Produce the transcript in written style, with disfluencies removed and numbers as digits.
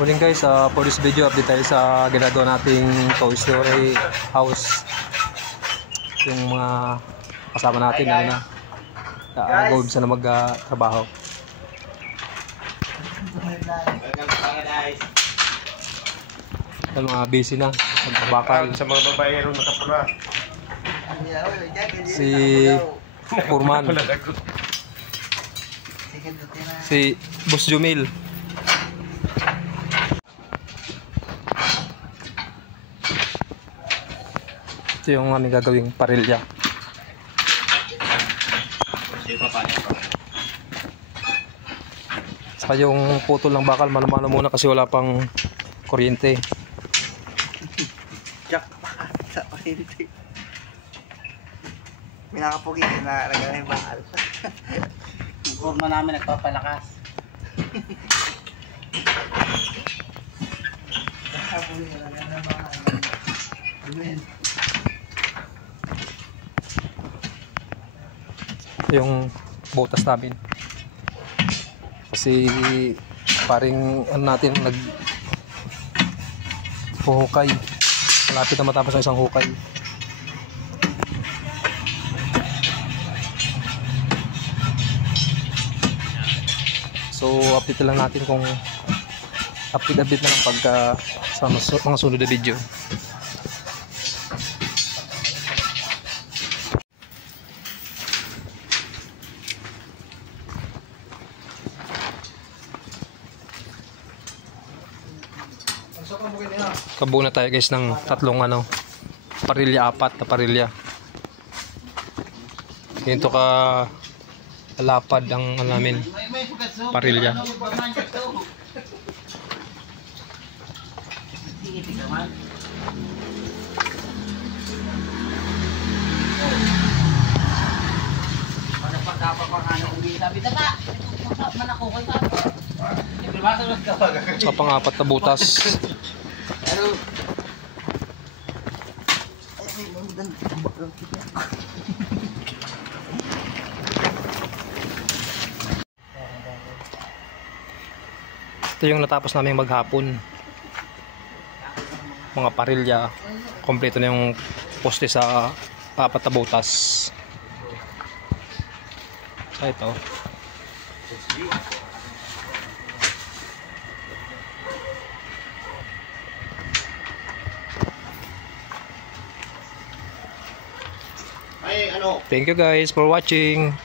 Morning guys, for this video update tayo sa ginagawa nating Toy Story house. Yung mga kasama natin na go na magtrabaho. Mga busy na magbakal. Sa mga babae ron nakapula. Si Furman, si Boss Jumil. Ito yung aming gagawing parilya. Saka yung putol ng bakal, mano-mano muna kasi wala pang kuryente. Jackpot sa kuryente. Minakapugi na nagawin yung bakal. Yung kurma namin nagpapalakas. Nakapugi na nagawin yung bakal. Yung butas namin kasi paring natin huhukay, malapit na matapos ang isang hukay. So update lang natin kung update na lang pagka sa mga sunod na video. Kabuo na tayo guys ng tatlong parilya, 4 na parilya. Ganito ka lapad ang namin parilya. Sa pang-4 na butas. Ito yung natapos namin maghapon. Mga parilya. Kompleto na yung poste sa 4 na butas. So ito. Thank you guys for watching.